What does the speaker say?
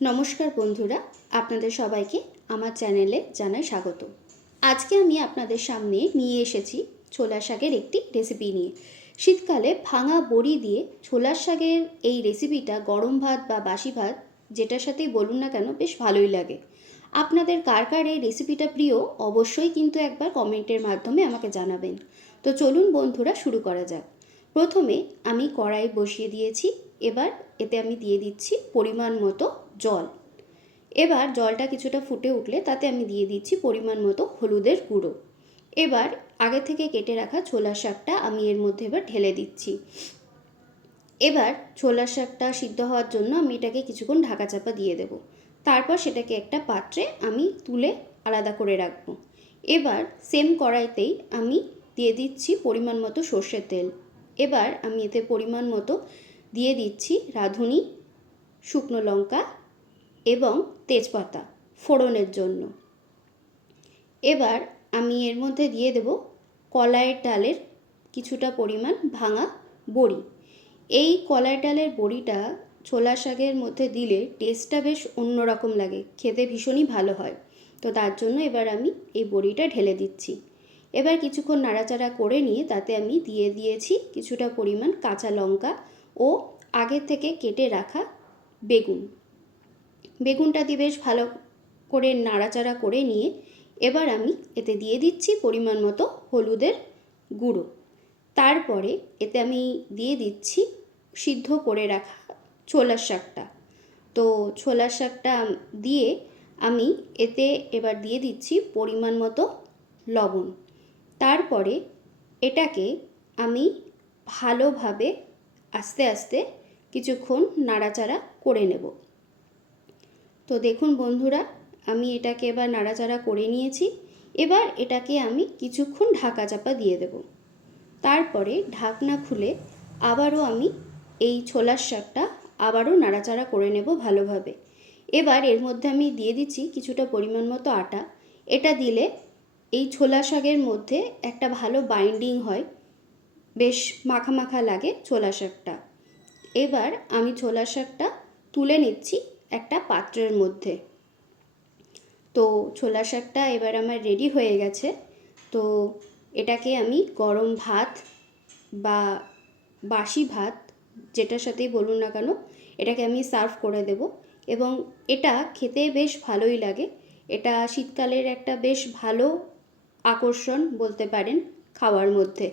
নমস্কার বন্ধুরা, আপনাদের সবাইকে আমার চ্যানেলে জানাই স্বাগত। আজকে আমি আপনাদের সামনে নিয়ে এসেছি ছোলা শাকের একটি রেসিপি নিয়ে। শীতকালে ভাঙা বড়ি দিয়ে ছোলার শাকের এই রেসিপিটা গরম ভাত বা বাসি ভাত, যেটার সাথেই বলুন না কেন, বেশ ভালোই লাগে। আপনাদের কার কার এই রেসিপিটা প্রিয়, অবশ্যই কিন্তু একবার কমেন্টের মাধ্যমে আমাকে জানাবেন। তো চলুন বন্ধুরা, শুরু করা যাক। প্রথমে আমি কড়াই বসিয়ে দিয়েছি, এবার এতে আমি দিয়ে দিচ্ছি পরিমাণ মতো জল। এবার জলটা কিছুটা ফুটে উঠলে তাতে আমি দিয়ে দিচ্ছি পরিমাণ মতো হলুদের গুঁড়ো। এবার আগে থেকে কেটে রাখা ছোলার শাকটা আমি এর মধ্যে এবার ঢেলে দিচ্ছি। এবার ছোলার শাকটা সিদ্ধ হওয়ার জন্য আমি এটাকে কিছুক্ষণ ঢাকা চাপা দিয়ে দেব। তারপর সেটাকে একটা পাত্রে আমি তুলে আলাদা করে রাখব। এবার সেম কড়াইতেই আমি দিয়ে দিচ্ছি পরিমাণ মতো সর্ষের তেল। এবার আমি এতে পরিমাণ মতো দিয়ে দিচ্ছি রাঁধুনি, শুকনো লঙ্কা এবং তেজপাতা ফোড়নের জন্য। এবার আমি এর মধ্যে দিয়ে দেব কলাইয়ের ডালের কিছুটা পরিমাণ ভাঙা বড়ি। এই কলাই ডালের বড়িটা ছোলা শাকের মধ্যে দিলে টেস্টটা বেশ অন্যরকম লাগে, খেতে ভীষণই ভালো হয়। তো তার জন্য এবার আমি এই বড়িটা ঢেলে দিচ্ছি। এবার কিছুক্ষণ নাড়াচাড়া করে নিয়ে তাতে আমি দিয়ে দিয়েছি কিছুটা পরিমাণ কাঁচা লঙ্কা ও আগে থেকে কেটে রাখা বেগুন। বেগুনটা দিয়ে বেশ ভালো করে নাড়াচাড়া করে নিয়ে এবার আমি এতে দিয়ে দিচ্ছি পরিমাণ মতো হলুদের গুঁড়ো। তারপরে এতে আমি দিয়ে দিচ্ছি সিদ্ধ করে রাখা ছোলার শাকটা। তো ছোলার শাকটা দিয়ে আমি এতে এবার দিয়ে দিচ্ছি পরিমাণ মতো লবণ। তারপরে এটাকে আমি ভালোভাবে আস্তে আস্তে কিছুক্ষণ নাড়াচাড়া করে নেব। তো দেখুন বন্ধুরা, আমি এটাকে এবার নাড়াচাড়া করে নিয়েছি। এবার এটাকে আমি কিছুক্ষণ ঢাকা চাপা দিয়ে দেব। তারপরে ঢাকনা খুলে আবারও আমি এই ছোলার শাকটা আবারও নাড়াচাড়া করে নেব ভালোভাবে। এবার এর মধ্যে আমি দিয়ে দিচ্ছি কিছুটা পরিমাণ মতো আটা। এটা দিলে এই ছোলা শাকের মধ্যে একটা ভালো বাইন্ডিং হয়। বেশ মাখা মাখা লাগে ছোলা শাকটা। এবার আমি ছোলা শাকটা তুলে নিচ্ছি একটা পাত্রের মধ্যে। তো ছোলা শাকটা এবার আমার রেডি হয়ে গেছে। তো এটাকে আমি গরম ভাত বা বাসি ভাত যেটার সাথেই বলুন না কেন, এটাকে আমি সার্ভ করে দেব। এবং এটা খেতে বেশ ভালোই লাগে। এটা শীতকালের একটা বেশ ভালো আকর্ষণ বলতে পারেন খাওয়ার মধ্যে।